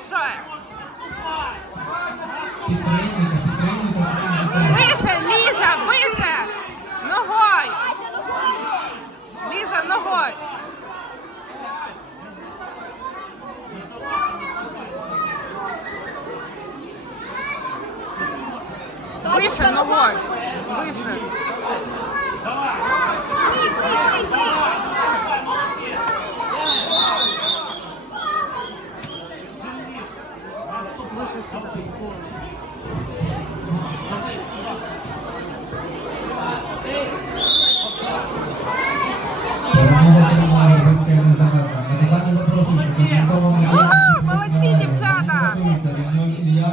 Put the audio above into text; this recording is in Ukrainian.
Вище! Підтримуйте своїм. Вище, Ліза, вище! Ногой! Ліза, ногой! Вище, ногой! Вище! Вище сюди.